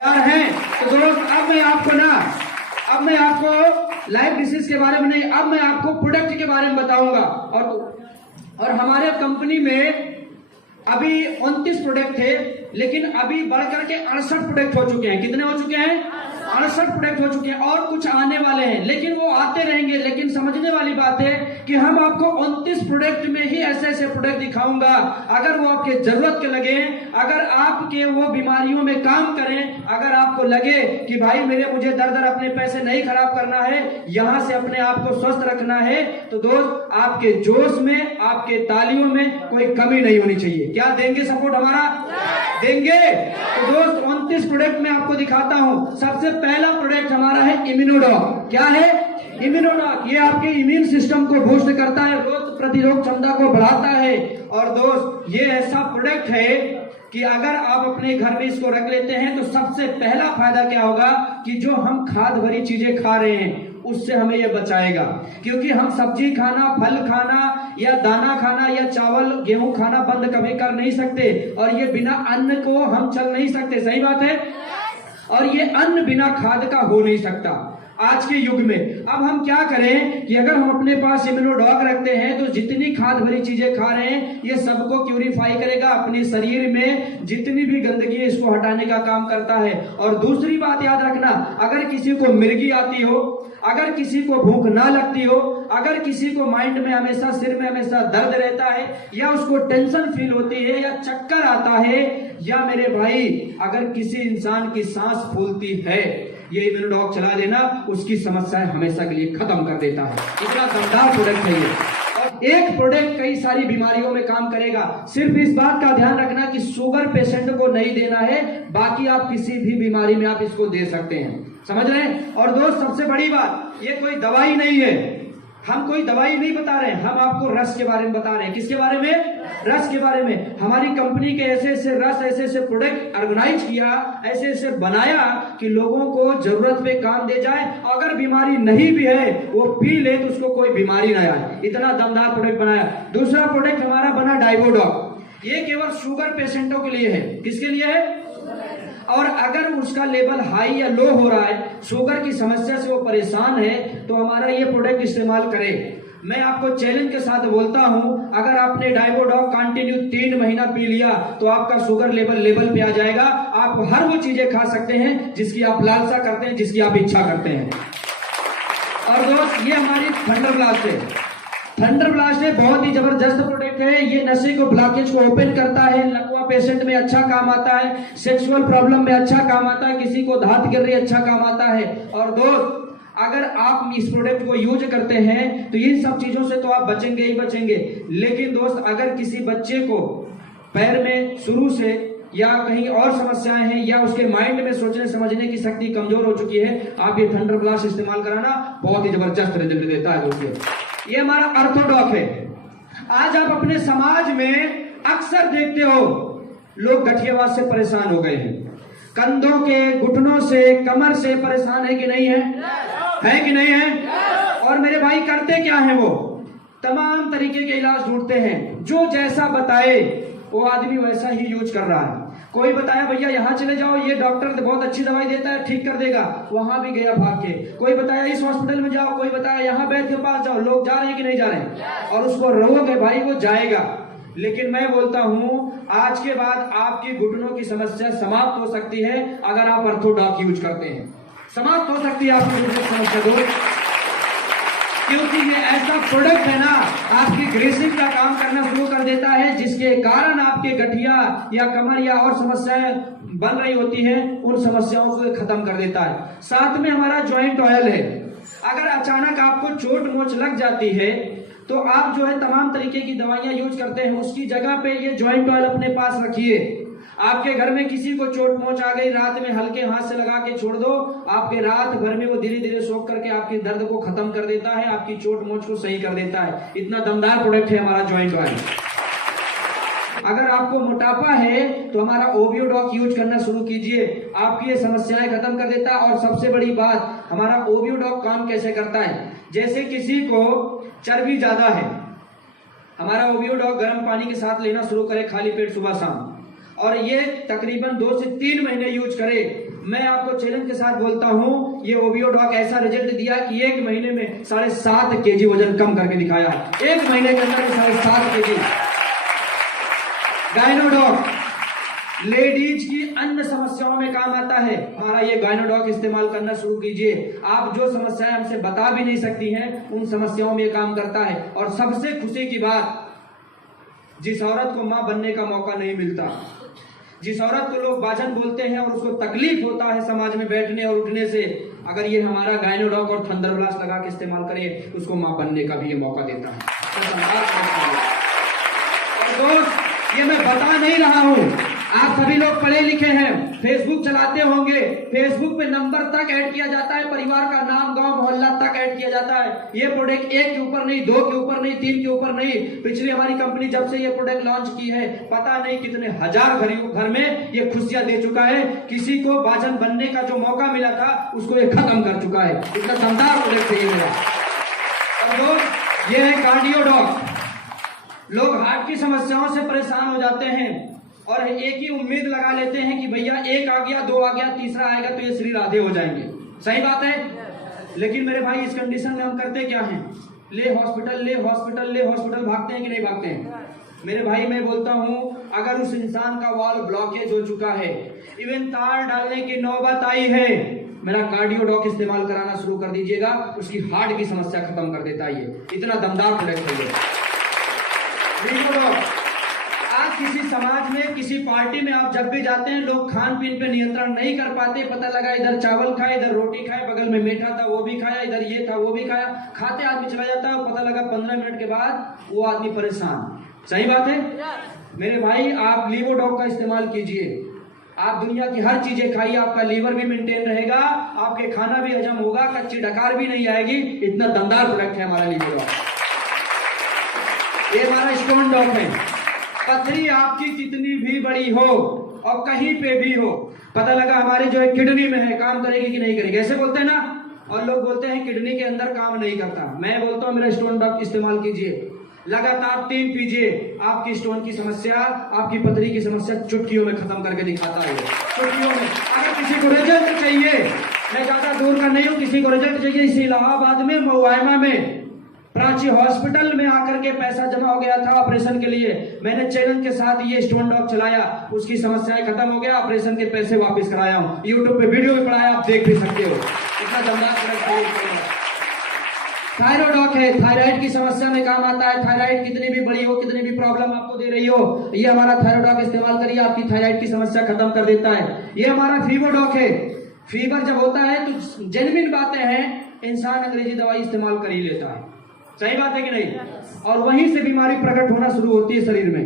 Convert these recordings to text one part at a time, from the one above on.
हैं। तो दोस्त अब मैं आपको लाइफ डिसीज के बारे में नहीं, अब मैं आपको प्रोडक्ट के बारे में बताऊंगा। और हमारे कंपनी में अभी 29 प्रोडक्ट थे, लेकिन अभी बढ़कर के 68 प्रोडक्ट हो चुके हैं। कितने हो चुके हैं? 68 प्रोडक्ट हो चुके हैं और कुछ आने वाले हैं, लेकिन वो आते रहेंगे। लेकिन समझने वाली बात है कि हम आपको 29 प्रोडक्ट में ही ऐसे ऐसे प्रोडक्ट दिखाऊंगा, अगर वो आपके जरूरत के लगे, अगर आपके वो बीमारियों में काम करें, अगर आपको लगे कि भाई मुझे दर दर अपने पैसे नहीं खराब करना है, यहां से अपने आप को स्वस्थ रखना है, तो दोस्त आपके जोश में, आपके तालियों में कोई कमी नहीं होनी चाहिए। क्या देंगे सपोर्ट हमारा? देंगे। तो दोस्त 29 प्रोडक्ट मैं आपको दिखाता हूं। सबसे पहला प्रोडक्ट हमारा है इम्यूनोडॉक। क्या है? इम्यूनोडॉक। ये आपके इम्यून सिस्टम को बूस्ट करता है, रोग प्रतिरोधक क्षमता को बढ़ाता है। और दोस्त ये ऐसा प्रोडक्ट है कि अगर आप अपने घर में इसको रख लेते हैं तो सबसे पहला फायदा क्या होगा कि जो हम खाद भरी चीजें खा रहे हैं उससे हमें यह बचाएगा। क्योंकि हम सब्जी खाना, फल खाना या दाना खाना या चावल गेहूं खाना बंद कभी कर नहीं सकते, और ये बिना अन्न को हम चल नहीं सकते। सही बात है। और ये अन्न बिना खाद का हो नहीं सकता आज के युग में। अब हम क्या करें कि अगर हम अपने पास इम्यूनोडॉक रखते हैं तो जितनी खाद भरी चीजें खा रहे हैं ये सबको प्यूरिफाई करेगा, अपने शरीर में जितनी भी गंदगी है इसको हटाने का काम करता है। और दूसरी बात याद रखना, अगर किसी को मिर्गी आती हो, अगर किसी को भूख ना लगती हो, अगर किसी को माइंड में हमेशा, सिर में हमेशा दर्द रहता है, या उसको टेंशन फील होती है, या चक्कर आता है, या मेरे भाई अगर किसी इंसान की सांस फूलती है, ये इम्यूनोडॉक चला देना उसकी समस्याएं हमेशा के लिए खत्म कर देता है। इतना दमदार प्रोडक्ट है ये। और एक प्रोडक्ट कई सारी बीमारियों में काम करेगा। सिर्फ इस बात का ध्यान रखना कि शुगर पेशेंट को नहीं देना है, बाकी आप किसी भी बीमारी में आप इसको दे सकते हैं। समझ रहे हैं? और दोस्त सबसे बड़ी बात, ये कोई दवाई नहीं है, हम कोई दवाई नहीं बता रहे हैं, हम आपको रस के बारे में बता रहे हैं। किसके बारे में? रस के बारे में। हमारी कंपनी के ऐसे ऐसे रस, ऐसे ऐसे प्रोडक्ट ऑर्गेनाइज किया, ऐसे ऐसे बनाया कि लोगों को जरूरत पे काम दे जाए। अगर बीमारी नहीं भी है वो पी ले तो उसको कोई बीमारी ना आए, इतना दमदार प्रोडक्ट बनाया। दूसरा प्रोडक्ट हमारा बना डाइवोडॉक। ये केवल शुगर पेशेंटों के लिए है। किसके लिए है? और अगर उसका लेवल हाई या लो हो रहा है, शुगर की समस्या से वो परेशान है, तो हमारा ये प्रोडक्ट इस्तेमाल करें। मैं आपको चैलेंज के साथ बोलता हूं, अगर आपने डाइवोडॉक कंटिन्यू 3 महीना पी लिया तो आपका शुगर लेवल पे आ जाएगा। आप हर वो चीजें खा सकते हैं जिसकी आप लालसा करते हैं, जिसकी आप इच्छा करते हैं। और दोस्त ये हमारी थंडर ब्लास्ट है। थंडर ब्लास्ट है बहुत ही जबरदस्त प्रोडक्ट है। ये नशे को, ब्लॉकेज को ओपन करता है, लकवा पेशेंट में अच्छा काम आता है, सेक्सुअल प्रॉब्लम में अच्छा काम आता है, किसी को धात गिर रही अच्छा काम आता है। और दोस्त अगर आप इस प्रोडक्ट को यूज करते हैं तो इन सब चीजों से तो आप बचेंगे ही बचेंगे। लेकिन दोस्त अगर किसी बच्चे को पैर में शुरू से या कहीं और समस्याएं हैं, या उसके माइंड में सोचने समझने की शक्ति कमजोर हो चुकी है, आप ये थंडर ब्लास्ट इस्तेमाल कराना बहुत ही जबरदस्त रिजल्ट देता है दोस्तों। ये हमारा ऑर्थोडॉक है। आज आप अपने समाज में अक्सर देखते हो लोग गठियावाद से परेशान हो गए हैं, कंधों के, घुटनों से, कमर से परेशान है कि नहीं है? है कि नहीं है? और मेरे भाई करते क्या है, वो तमाम तरीके के इलाज ढूंढते हैं। जो जैसा बताए वो आदमी वैसा ही यूज कर रहा है। कोई बताया भैया यहाँ चले जाओ, ये डॉक्टर बहुत अच्छी दवाई देता है, ठीक कर देगा, वहां भी गया भाग के। कोई बताया इस हॉस्पिटल में जाओ, कोई बताया यहाँ वैद्य के पास जाओ। लोग जा रहे हैं कि नहीं जा रहे हैं? और उसको रोग है भाई, वो जाएगा। लेकिन मैं बोलता हूं आज के बाद आपकी घुटनों की समस्या समाप्त हो सकती है अगर आप ऑर्थोडॉक यूज करते हैं। समाप्त हो सकती है आपकी घुटनों की समस्या दो, क्योंकि ये ऐसा प्रोडक्ट है ना, आपकी ग्रेसिंग का काम करना शुरू कर देता है, जिसके कारण आपके गठिया या कमर या और समस्याएं बन रही होती हैं, उन समस्याओं को खत्म कर देता है। साथ में हमारा जॉइंट ऑयल है। अगर अचानक आपको चोट मोच लग जाती है तो आप जो है तमाम तरीके की दवाइयां यूज करते हैं, उसकी जगह पे ये जॉइंट ऑयल अपने पास रखिए। आपके घर में किसी को चोट मोच आ गई, रात में हल्के हाथ से लगा के छोड़ दो, आपके रात भर में वो धीरे धीरे सोख करके आपके दर्द को खत्म कर देता है, आपकी चोट मोच को सही कर देता है। इतना दमदार प्रोडक्ट है हमारा जॉइंट ऑयल। अगर आपको मोटापा है तो हमारा ओबियोडॉक यूज करना शुरू कीजिए, आपकी ये समस्याएं खत्म कर देता है। और सबसे बड़ी बात, हमारा ओबियोडॉक काम कैसे करता है, जैसे किसी को चर्बी ज्यादा है, हमारा ओबियोडॉक गर्म पानी के साथ लेना शुरू करे खाली पेट सुबह शाम, और ये तकरीबन 2 से 3 महीने यूज करे, मैं आपको चैलेंज के साथ बोलता हूं, ये ओबियो डॉग ऐसा रिजल्ट दिया कि 1 महीने में 7.5 केजी वजन कम करके दिखाया। 1 महीने के अंदर 7.5 केजी। गायनोडॉग लेडीज की अन्य समस्याओं में काम आता है। हमारा ये गायनोडॉग इस्तेमाल करना शुरू कीजिए। आप जो समस्याएं हमसे बता भी नहीं सकती हैं, उन समस्याओं में काम करता है। और सबसे खुशी की बात, जिस औरत को मां बनने का मौका नहीं मिलता, जिस औरत को लोग बाजन बोलते हैं और उसको तकलीफ होता है समाज में बैठने और उठने से, अगर ये हमारा गायनोडॉग और थंडर ब्लास्ट लगा के इस्तेमाल करे, उसको मां बनने का भी ये मौका देता है। और दोस्त, ये मैं बता नहीं रहा हूं, आप सभी लोग पढ़े लिखे हैं, फेसबुक चलाते होंगे। फेसबुक पे नंबर तक ऐड किया जाता है, परिवार का नाम, गांव, मोहल्ला तक ऐड किया जाता है। ये प्रोडक्ट 1 के ऊपर नहीं, 2 के ऊपर नहीं, 3 के ऊपर नहीं। पिछली हमारी कंपनी जब से ये प्रोडक्ट लॉन्च की है, पता नहीं कितने हजार घर में ये खुशियां दे चुका है। किसी को बाजन बनने का जो मौका मिला था, उसको ये खत्म कर चुका है। इतना शानदार प्रोडक्ट है ये मेरा। और दोस्त, ये है कार्डियो डॉग। लोग हार्ट की समस्याओं से परेशान हो जाते हैं और एक ही उम्मीद लगा लेते हैं कि भैया 1 आ गया, 2 आ गया, तीसरा आएगा तो ये शरीर आधे हो जाएंगे। सही बात है, लेकिन मेरे भाई इस कंडीशन में हम करते क्या हैं? ले हॉस्पिटल, ले हॉस्पिटल, ले हॉस्पिटल, भागते हैं कि नहीं भागते हैं? मेरे भाई मैं बोलता हूं, अगर उस इंसान का वॉल ब्लॉकेज हो चुका है, इवन तार डालने की नौबत आई है, मेरा कार्डियो डॉग इस्तेमाल कराना शुरू कर दीजिएगा। उसकी हार्ट की समस्या खत्म कर देता है। ये इतना दमदार प्रोडक्ट है। आज किसी समाज में, किसी पार्टी में आप जब भी जाते हैं, लोग खान पीन पे नियंत्रण नहीं कर पाते। पता लगा इधर चावल खाए, इधर रोटी खाए, बगल में मीठा था वो भी खाया, इधर ये था वो भी खाया, खाते आदमी चला जाता है। पता लगा 15 मिनट के बाद वो आदमी परेशान। सही बात है मेरे भाई, आप लीवोडॉग का इस्तेमाल कीजिए। आप दुनिया की हर चीजें खाइए, आपका लीवर भी मेंटेन रहेगा, आपके खाना भी हजम होगा, कच्ची डकार भी नहीं आएगी। इतना दमदार प्रोडक्ट है हमारा लीवोडॉग। ये हमारा स्टोन डॉग है। पथरी आपकी कितनी भी बड़ी हो और कहीं पे भी हो, पता लगा हमारे जो है किडनी में है, काम करेगी कि नहीं करेगी, ऐसे बोलते हैं ना। और लोग बोलते हैं किडनी के अंदर काम नहीं करता। मैं बोलता हूं मेरा स्टोन डॉग इस्तेमाल कीजिए, लगातार 3 पीजिए। आपकी स्टोन की समस्या, आपकी पथरी की समस्या चुटकियों में खत्म करके दिखाता है। चुटकियों में। अगर किसी को रिजल्ट चाहिए, मैं ज्यादा दूर का नहीं हूं, किसी को रिजल्ट चाहिए, इसी इलाहाबाद में मोवाइमा में प्राची हॉस्पिटल में आकर के पैसा जमा हो गया था ऑपरेशन के लिए, मैंने चैलेंज के साथ ये स्टोन डॉग चलाया, उसकी समस्याएं खत्म हो गया, ऑपरेशन के पैसे वापस कराया हूं। यूट्यूब पे वीडियो भी पढ़ाया, आप देख भी सकते हो। इतना दमदार थायराइड है, थायराइड की समस्या में काम आता है। थायराइड कितनी भी बड़ी हो, कितनी भी प्रॉब्लम आपको दे रही हो, ये हमारा थायराइड इस्तेमाल करिए, आपकी थायराइड की समस्या खत्म कर देता है। ये हमारा फीवर डॉग है। फीवर जब होता है तो जेन्युइन बातें हैं, इंसान अंग्रेजी दवाई इस्तेमाल कर ही लेता है। सही बात है कि नहीं? और वहीं से बीमारी प्रकट होना शुरू होती है शरीर में,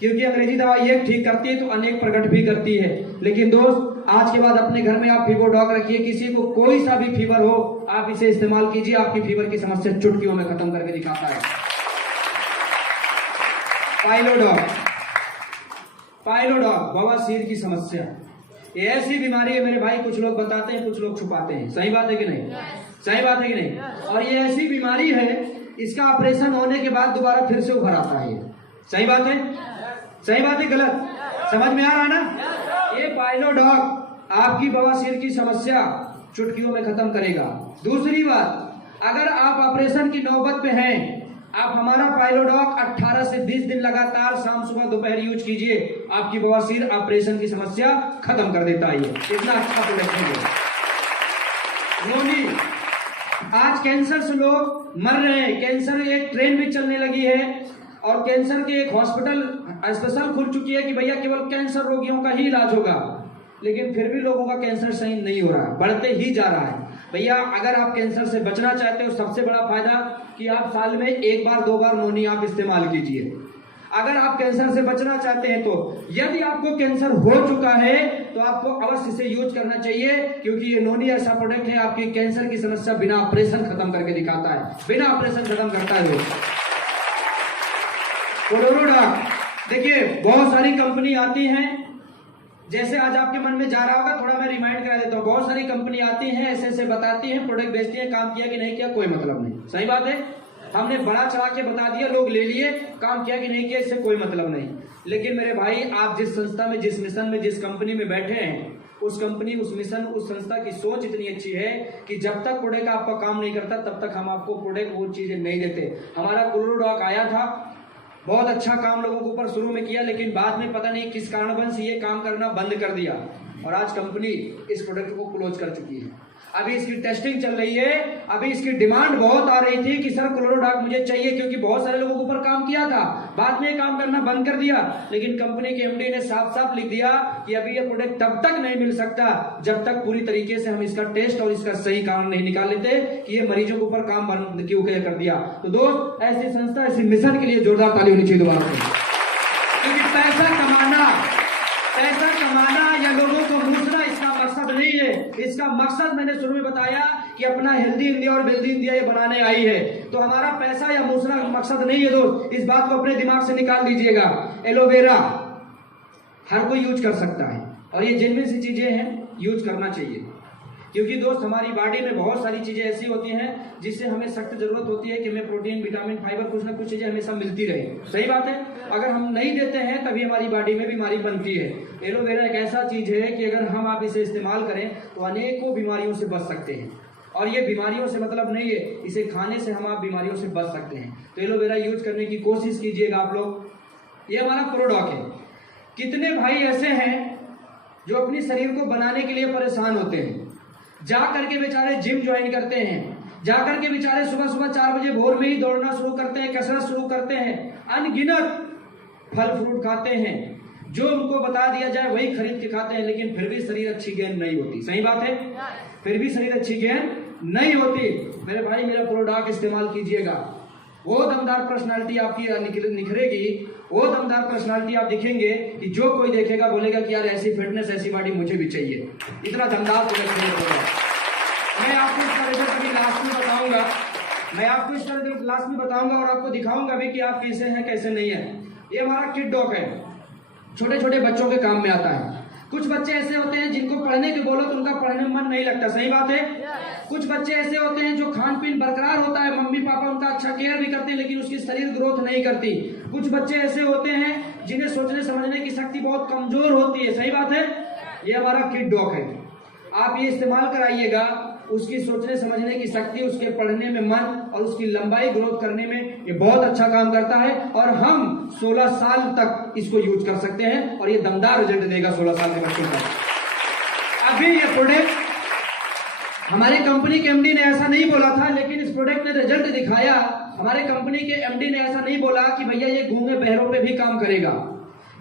क्योंकि अंग्रेजी दवाई एक ठीक करती है तो अनेक प्रकट भी करती है। लेकिन दोस्त, आज के बाद अपने घर में आप फीवर डॉग रखिए। किसी को कोई सा भी फीवर हो, आप इसे इस्तेमाल कीजिए, आपकी फीवर की समस्या चुटकियों में खत्म करके दिखाता है। पाइलोडॉग, पाइलोडॉग बवासीर की समस्या, ये ऐसी बीमारी है मेरे भाई, कुछ लोग बताते हैं, कुछ लोग छुपाते हैं। सही बात है कि नहीं? सही बात है कि नहीं? और ये ऐसी बीमारी है, इसका ऑपरेशन होने के बाद दोबारा फिर से उभर आता है। सही बात है? सही बात है गलत? समझ में आ रहा है ना? ये पाइलोडॉग आपकी बवासीर की समस्या चुटकियों में खत्म करेगा। दूसरी बात, अगर आप ऑपरेशन की नौबत पे हैं, आप हमारा पाइलोडॉग 18 से 20 दिन लगातार शाम सुबह दोपहर यूज कीजिए, आपकी बवासीर ऑपरेशन की समस्या खत्म कर देता है। इतना अच्छा प्रोडक्ट है। नोनी, आज कैंसर से लोग मर रहे हैं। कैंसर एक ट्रेन भी चलने लगी है और कैंसर के एक हॉस्पिटल स्पेशल खुल चुकी है कि भैया केवल कैंसर रोगियों का ही इलाज होगा। लेकिन फिर भी लोगों का कैंसर सही नहीं हो रहा है, बढ़ते ही जा रहा है। भैया अगर आप कैंसर से बचना चाहते हो, सबसे बड़ा फायदा कि आप साल में 1 बार 2 बार नोनी आप इस्तेमाल कीजिए। अगर आप कैंसर से बचना चाहते हैं तो, यदि आपको कैंसर हो चुका है तो आपको अवश्य इसे यूज करना चाहिए, क्योंकि ये नोनी ऐसा प्रोडक्ट है आपकी कैंसर की समस्या बिना ऑपरेशन खत्म करके दिखाता है, बिना ऑपरेशन खत्म करता है। कोडोरोडॉग, देखिए बहुत सारी कंपनी आती हैं, जैसे आज आपके मन में जा रहा होगा, थोड़ा मैं रिमाइंड करा देता हूँ। बहुत सारी कंपनी आती हैं, ऐसे ऐसे बताती हैं, प्रोडक्ट बेचती हैं, काम किया कि नहीं किया कोई मतलब नहीं। सही बात है, हमने बड़ा चढ़ा के बता दिया, लोग ले लिए, काम किया कि नहीं किया इससे कोई मतलब नहीं। लेकिन मेरे भाई, आप जिस संस्था में, जिस मिशन में, जिस कंपनी में बैठे हैं, उस कंपनी, उस मिशन, उस संस्था की सोच इतनी अच्छी है कि जब तक प्रोडक्ट आपका काम नहीं करता तब तक हम आपको प्रोडक्ट वो चीजें नहीं देते। हमारा क्लोरोडॉक आया था, बहुत अच्छा काम लोगों के ऊपर शुरू में किया, लेकिन बाद में पता नहीं किस कारणवश ये काम करना बंद कर दिया और आज कंपनी इस प्रोडक्ट को क्लोज कर चुकी है। अभी इसकी टेस्टिंग चल रही है। अभी इसकी डिमांड बहुत आ रही थी कि सर क्लोरोडॉक मुझे चाहिए, क्योंकि बहुत सारे लोगों के ऊपर काम किया था, बाद में काम करना बंद कर दिया। लेकिन कंपनी के एमडी ने साफ साफ लिख दिया कि अभी ये प्रोडक्ट तब तक नहीं मिल सकता जब तक पूरी तरीके से हम इसका टेस्ट और इसका सही कारण नहीं निकाल लेते कि ये मरीजों के ऊपर काम बंद क्यों कर दिया। तो दोस्त, ऐसी संस्था, ऐसी मिशन के लिए जोरदार ताली होनी चाहिए दोबारा से। क्योंकि पैसा कमाना या लोगों को मूसना इसका मकसद नहीं है। इसका मकसद मैंने शुरू में बताया कि अपना हेल्दी इंडिया और वेल्दी इंडिया ये बनाने आई है। तो हमारा पैसा या मूसना मकसद नहीं है दोस्त, इस बात को अपने दिमाग से निकाल दीजिएगा। एलोवेरा हर कोई यूज कर सकता है और ये जेन्युइन सी चीजें हैं, यूज करना चाहिए। क्योंकि दोस्त, हमारी बॉडी में बहुत सारी चीजें ऐसी होती हैं जिससे हमें सख्त जरूरत होती है कि हमें प्रोटीन, विटामिन, फाइबर, कुछ ना कुछ चीजें हमेशा मिलती रहे। सही बात है। अगर हम नहीं देते हैं तभी हमारी बॉडी में बीमारी बनती है। एलोवेरा एक ऐसा चीज है कि अगर हम आप इसे इस्तेमाल करें तो अनेकों बीमारियों से बच सकते हैं। और ये बीमारियों से मतलब नहीं है, इसे खाने से हम आप बीमारियों से बच सकते हैं। तो एलोवेरा यूज करने की कोशिश कीजिएगा आप लोग। ये हमारा प्रोडक्ट है। कितने भाई ऐसे हैं जो अपनी शरीर को बनाने के लिए परेशान होते हैं, जा करके बेचारे जिम ज्वाइन करते हैं, जाकर के बेचारे सुबह सुबह 4 बजे भोर में ही दौड़ना शुरू करते हैं, कसरत शुरू करते हैं, अनगिनत फल फ्रूट खाते हैं, जो उनको बता दिया जाए वही खरीद के खाते हैं, लेकिन फिर भी शरीर अच्छी गेंद नहीं होती। सही बात है। फिर भी शरीर अच्छी गेंद नहीं होती। मेरे भाई, मेरा प्रोडक्ट इस्तेमाल कीजिएगा, वो दमदार पर्सनालिटी आपकी निखरेगी, वो दमदार पर्सनालिटी आप दिखेंगे कि जो कोई देखेगा बोलेगा कि यार ऐसी फिटनेस, ऐसी बॉडी मुझे भी चाहिए। इतना दमदार प्रोडक्ट होगा। मैं आपको इसका रिजल्ट अभी लास्ट में बताऊंगा, और आपको दिखाऊंगा भी कि आप कैसे हैं कैसे नहीं है। ये हमारा किड डॉग है, छोटे छोटे बच्चों के काम में आता है। कुछ बच्चे ऐसे होते हैं जिनको पढ़ने के बोलो तो उनका पढ़ने में मन नहीं लगता। सही बात है। कुछ बच्चे ऐसे होते हैं जो खान पीन बरकरार होता है, मम्मी पापा उनका अच्छा केयर भी करते हैं, लेकिन उसकी शरीर ग्रोथ नहीं करती। कुछ बच्चे ऐसे होते हैं जिन्हें सोचने समझने की शक्ति बहुत कमजोर होती है। सही बात है। ये हमारा किड डॉग है। आप ये इस्तेमाल कराइएगा, उसकी सोचने समझने की शक्ति, उसके पढ़ने में मन और उसकी लंबाई ग्रोथ करने में ये बहुत अच्छा काम करता है। और हम 16 साल तक इसको यूज कर सकते हैं और ये दमदार रिजल्ट देगा 16 साल के बच्चों का। अभी ये प्रोडक्ट हमारी कंपनी के एमडी ने ऐसा नहीं बोला था, लेकिन इस प्रोडक्ट ने रिजल्ट दिखाया। हमारे कंपनी के एमडी ने ऐसा नहीं बोला कि भैया ये गूंगे बहरों पे भी काम करेगा,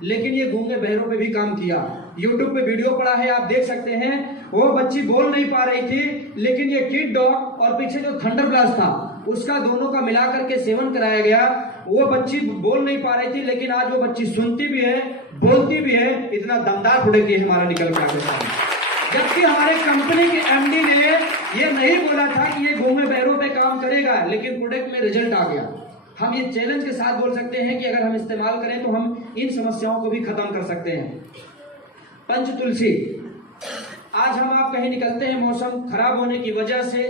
लेकिन ये गूंगे बहरों पे भी काम किया। यूट्यूब पे वीडियो पड़ा है, आप देख सकते हैं। वो बच्ची बोल नहीं पा रही थी, लेकिन ये किड डॉग और पीछे जो थंडर ब्लास्ट था उसका दोनों का मिलाकर के सेवन कराया गया। वो बच्ची बोल नहीं पा रही थी, लेकिन आज वो बच्ची सुनती भी है, बोलती भी है। इतना दमदार प्रोडक्ट ये हमारा निकल के आगे था। जबकि हमारे कंपनी के एमडी ने ये नहीं बोला था कि ये गूंगे बहरों पे काम करेगा, लेकिन प्रोडक्ट में रिजल्ट आ गया। हम ये चैलेंज के साथ बोल सकते हैं कि अगर हम इस्तेमाल करें तो हम इन समस्याओं को भी खत्म कर सकते हैं। पंच तुलसी, आज हम आप कहीं निकलते हैं, मौसम खराब होने की वजह से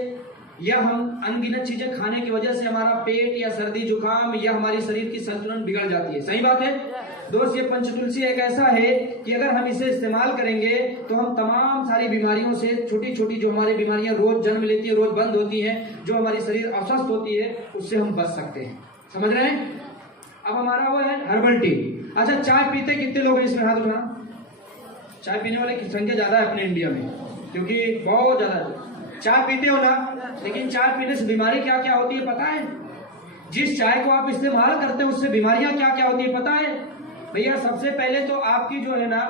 या हम अनगिनत चीजें खाने की वजह से हमारा पेट या सर्दी जुकाम या हमारी शरीर की संतुलन बिगड़ जाती है। सही बात है दोस्त। ये पंच तुलसी एक ऐसा है कि अगर हम इसे इस्तेमाल करेंगे तो हम तमाम सारी बीमारियों से, छोटी छोटी जो हमारी बीमारियां रोज जन्म लेती है, रोज बंद होती हैं, जो हमारी शरीर अस्वस्थ होती है, उससे हम बच सकते हैं। समझ रहे हैं। अब हमारा वो है हर्बल टी। अच्छा, चाय पीते कितने लोग हैं इसमें? हाथ उठाना। चाय पीने वाले की संख्या ज्यादा है अपने इंडिया में, क्योंकि बहुत ज्यादा चाय पीते हो ना। लेकिन चाय पीने से बीमारी क्या क्या होती है पता है? जिस चाय को आप इस्तेमाल करते हैं उससे बीमारियां क्या क्या होती है पता है भैया? सबसे पहले तो आपकी जो है ना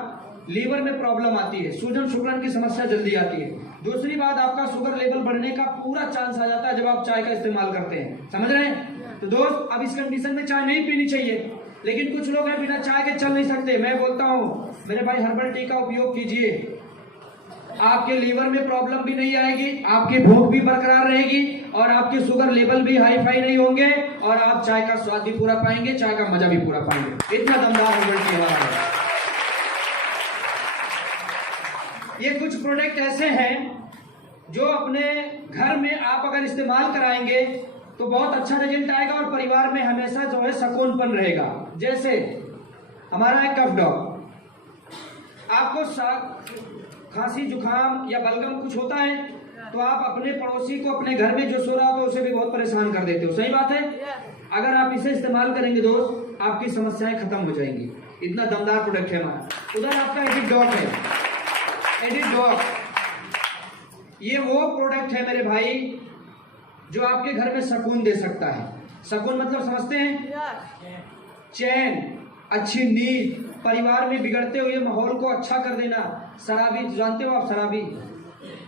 लीवर में प्रॉब्लम आती है, सूजन शुक्रण की समस्या जल्दी आती है। दूसरी बात, आपका शुगर लेवल बढ़ने का पूरा चांस आ जाता है जब आप चाय का इस्तेमाल करते हैं। समझ रहे हैं। तो दोस्त, अब इस कंडीशन में चाय नहीं पीनी चाहिए, लेकिन कुछ लोग हैं बिना चाय के चल नहीं सकते। मैं बोलता हूँ मेरे भाई, हर्बल टी का उपयोग कीजिए, आपके लीवर में प्रॉब्लम भी नहीं आएगी, आपकी भूख भी बरकरार रहेगी और आपके शुगर लेवल भी हाई फाई नहीं होंगे और आप चाय का स्वाद भी पूरा पाएंगे, चाय का मजा भी पूरा पाएंगे। इतना दमदार हर्बल टी हमारा है। ये कुछ प्रोडक्ट ऐसे हैं जो अपने घर में आप अगर इस्तेमाल कराएंगे तो बहुत अच्छा रिजल्ट आएगा और परिवार में हमेशा जो है सुकूनपन रहेगा। जैसे हमारा है कफ डॉग। आपको खांसी जुकाम या बलगम कुछ होता है तो आप अपने पड़ोसी को अपने घर में जो सो रहा हो तो उसे भी बहुत परेशान कर देते हो, सही बात है। अगर आप इसे इस्तेमाल करेंगे दोस्त, आपकी समस्याएं खत्म हो जाएंगी। इतना दमदार प्रोडक्ट है हमारा। उधर आपका एडिट डॉक है, एडिट डॉक, ये वो प्रोडक्ट है मेरे भाई जो आपके घर में सुकून दे सकता है। सुकून मतलब समझते हैं? चैन, अच्छी नींद, परिवार में बिगड़ते हुए माहौल को अच्छा कर देना। शराबी जानते हो आप? शराबी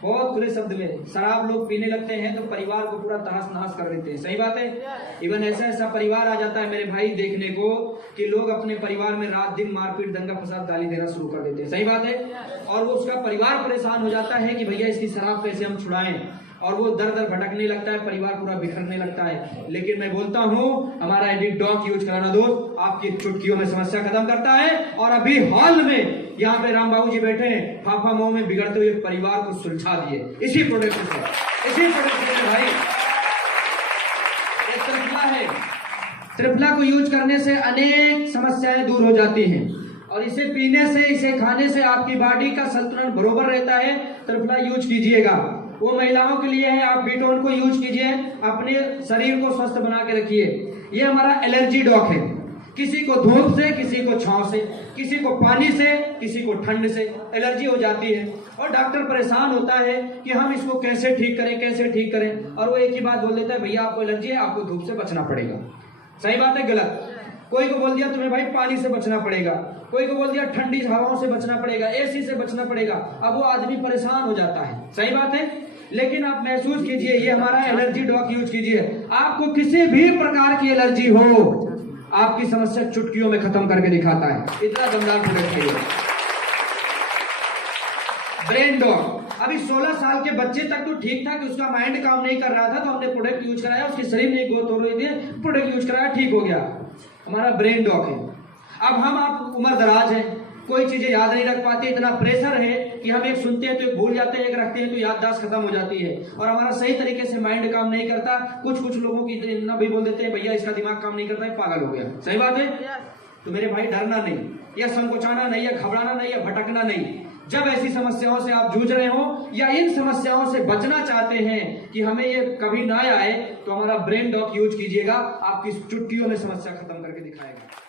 बहुत खुले शब्द में शराब लोग पीने लगते हैं तो परिवार को पूरा तहस नहस कर देते हैं, सही बात है। इवन ऐसा परिवार आ जाता है मेरे भाई देखने को कि लोग अपने परिवार में रात दिन मारपीट, दंगा फसाद, गाली देना शुरू कर देते हैं, सही बात है। और वो उसका परिवार परेशान हो जाता है कि भैया इसकी शराब कैसे हम छुड़ाएं, और वो दर दर भटकने लगता है, परिवार पूरा बिखरने लगता है। लेकिन मैं बोलता हूं हमारा एडिट डॉक यूज कराना दोस्त आपकी चुटकियों में समस्या खत्म करता है। और अभी हाल में यहाँ पे राम बाबू जी बैठे हैं, फाफा मोह में बिगड़ते हुए परिवार को सुलझा दिए इसी प्रोडक्ट से, इसी प्रोडक्ट से भाई। एक त्रिफला है, त्रिफला को यूज करने से अनेक समस्याएं दूर हो जाती हैं और इसे पीने से, इसे खाने से आपकी बॉडी का संतुलन बरोबर रहता है। त्रिफला यूज कीजिएगा, वो महिलाओं के लिए है। आप बीटोन को यूज कीजिए, अपने शरीर को स्वस्थ बना के रखिए। ये हमारा एलर्जी डॉक है। किसी को धूप से, किसी को छांव से, किसी को पानी से, किसी को ठंड से एलर्जी हो जाती है और डॉक्टर परेशान होता है कि हम इसको कैसे ठीक करें, कैसे ठीक करें। और वो एक ही बात बोल देता है, भैया आपको एलर्जी है, आपको धूप से बचना पड़ेगा। सही बात है गलत? कोई को बोल दिया तुम्हें भाई पानी से बचना पड़ेगा, कोई को बोल दिया ठंडी हवाओं से बचना पड़ेगा, एसी से बचना पड़ेगा। अब वो आदमी परेशान हो जाता है, सही बात है। लेकिन आप महसूस कीजिए, ये हमारा एलर्जी डॉक यूज कीजिए। आपको किसी भी प्रकार की एलर्जी हो, आपकी समस्या चुटकियों में खत्म करके दिखाता है। इतना दमदार प्रोडक्ट है। ब्रेन डॉक, अभी 16 साल के बच्चे तक तो ठीक था कि उसका माइंड काम नहीं कर रहा था तो हमने प्रोडक्ट यूज कराया, उसके शरीर में ग्रोथ हो रही थी, प्रोडक्ट यूज कराया, ठीक हो गया। हमारा ब्रेन डॉक है। अब हम आप उम्र दराज है, कोई चीजें याद नहीं रख पाते, इतना प्रेशर है कि हम एक सुनते हैं तो एक भूल जाते हैं, एक रखते हैं तो याददाश्त खत्म हो जाती है और हमारा सही तरीके से माइंड काम नहीं करता। कुछ लोगों की इतना भी बोल देते हैं भैया इसका दिमाग काम नहीं करता है, पागल हो गया, सही बात है। तो मेरे भाई डरना नहीं, या संकोचाना नहीं, या घबराना नहीं, या भटकना नहीं। जब ऐसी समस्याओं से आप जूझ रहे हो या इन समस्याओं से बचना चाहते हैं कि हमें ये कभी ना आए, तो हमारा ब्रेन डॉक यूज कीजिएगा, आपकी चुटकियों में समस्या खत्म करके दिखाएगा।